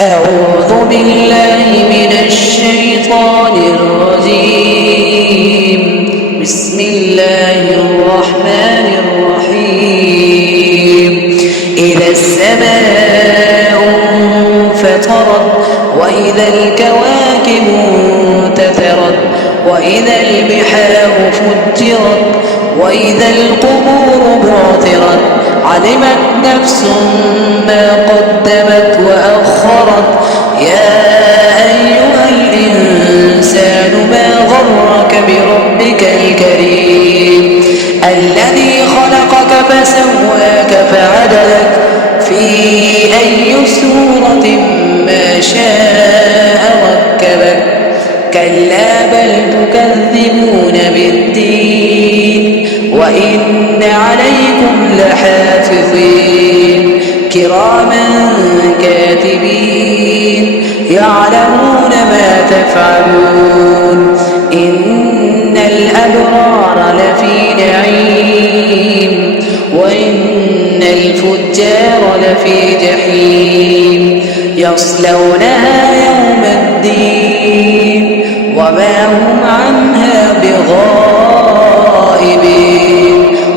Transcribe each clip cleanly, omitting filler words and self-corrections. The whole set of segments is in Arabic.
أعوذ بالله من الشيطان الرجيم. بسم الله الرحمن الرحيم. إذا السماء انفطرت وإذا الكواكب انتثرت وإذا البحار فجرت وإذا القبور بعثرت علمت نفس ما قدمت وأخرت. يا أيها الإنسان ما غرك بربك الكريم الذي خلقك فسواك فعدلك في أي صورة ما شاء ركبك. كلا بل تكذبون بالدين وإن عليكم لحافظين كراما كاتبين يعلمون ما تفعلون. إن الأبرار لفي نعيم وإن الفجار لفي جحيم يصلونها يوم الدين وما هم عنها بغائبين.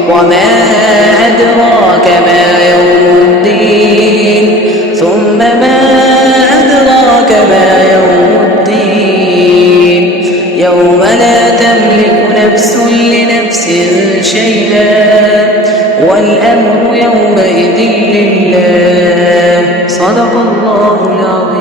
وما أدراك ما يوم الدين ثم ما أدراك ما يوم الدين يوم لا تملك نفس لنفس شيئا والأمر يومئذ لله. صدق الله العظيم.